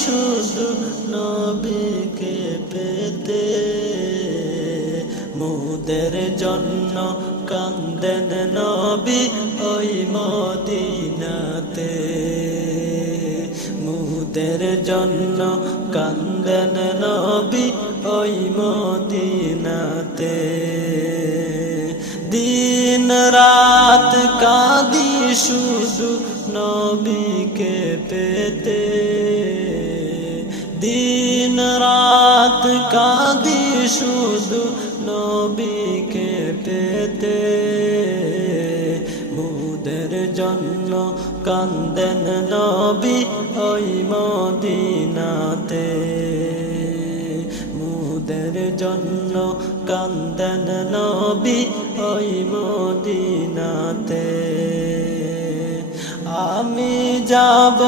শুধু নবীকে পেতে, মোদের জন্য কান্দেন নবী ওই মদিনাতে, মোদের জন্য কান্দেন নবী ওই মদিনাতে। দিন রাত কাঁদি শুধু নবীকে পেতে, দিন রাত কাঁদি শুধু নবীকে পেতে, মোদের জন্য কান্দেন নবী ওই মদিনাতে, মোদের জন্য কান্দেন নবী ওই মদিনাতে। আমি যাব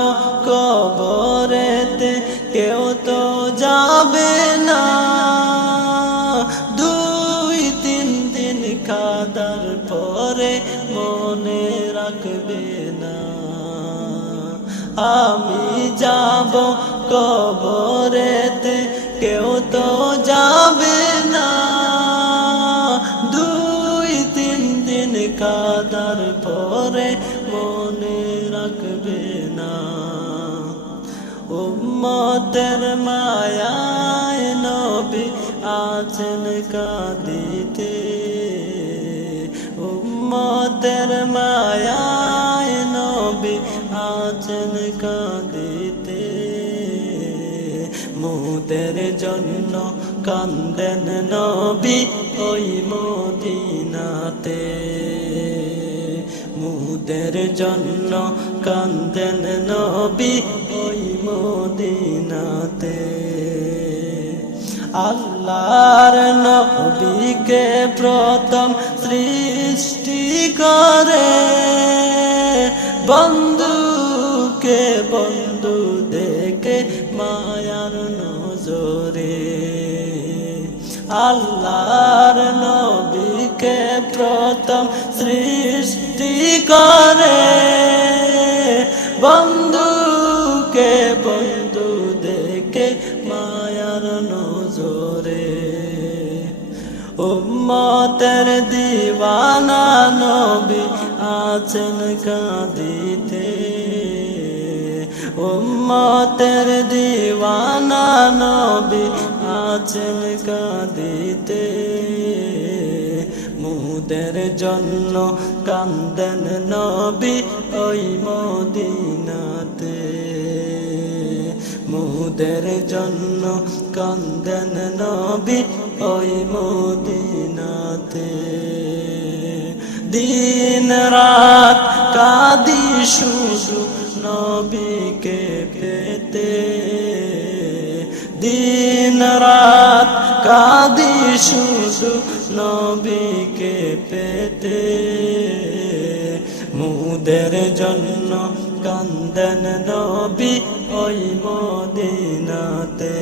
কবরেতে কেউ তো যাবে না, দুই তিন দিন কাঁদার পরে মনে রাখবে না। আমি যাব কবরেতে কেউ তো যাবে না, দুই তিন দিন কাঁদার পরে মনে রাখবে না। উম্মতের মায়ায় নবী আছেন কাঁদিতে, উম্মতের মায়ায় নবী আছেন কাঁদিতে, মোদের জন্য কান্দেন নবী ওই মদিনাতে, মোদের জন্য কান্দেন নবী ওই মদিনাতে। আল্লাহর নবীকে প্রথম সৃষ্টি করে, বন্ধুকে বন্ধু দেখে মায়ার নজরে, আল্লাহর নবীকে প্রথম সৃষ্টি করে, বন্ধুকে বন্ধু দেখে মায়ার নজরে। উম্মতের দিওয়ানা নবী আছেন কাঁদিতে, উম্মতের দিওয়ানা নবী আছেন কাঁদিতে, মোদের জন্য কান্দেন নবী ওই মদিনাতে, মোদের জন্য কান্দেন নবী ওই মদিনাতে। দিন রাত কাঁদি শুধু নবীকে পেতে, দিন রাত কাঁদি শুধু নবীকে পেতে, মোদের জন্য কান্দেন নবী ওই মদিনাতে,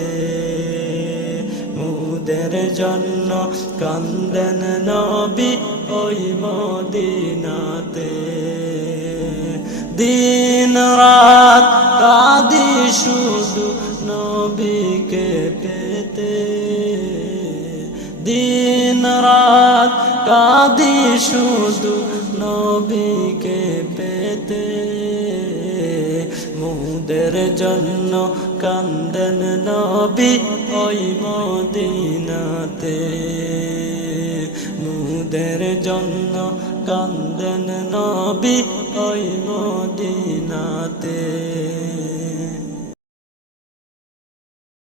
মোদের জন্য কান্দেন নবী ওই মদিনাতে। দিন রাত কাঁদি শুধু নবীকে পেতে, দিন রাত কাঁদি শুধু নবীকে পেতে, মোদের জন্য কান্দেন নবী ওই মদিনাতে, মোদের জন্য কান্দেন নবী ওই মদিনাতে।